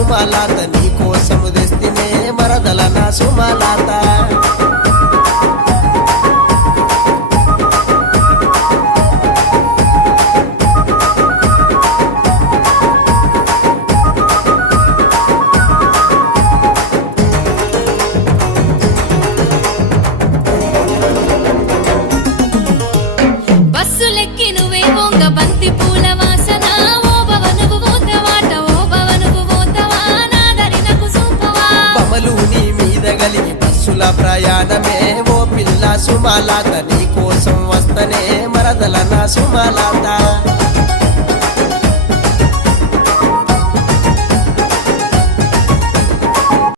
సుమలాత నీ కోసము తెస్తినే మరదల నా సుమలాత బస్సులెక్కి నువ్వే వంగ బంతి పూల వాసన ఓ భవనుకు పోతవాట ఓ భవనుకు పోతవా నా దరినకు చూపవా బమలు నీ మీద గలిగి బస్సుల ప్రయాణమే ఓ పిల్ల సుమలాత నీ కోసం వస్తనే మరదల నా సుమలాత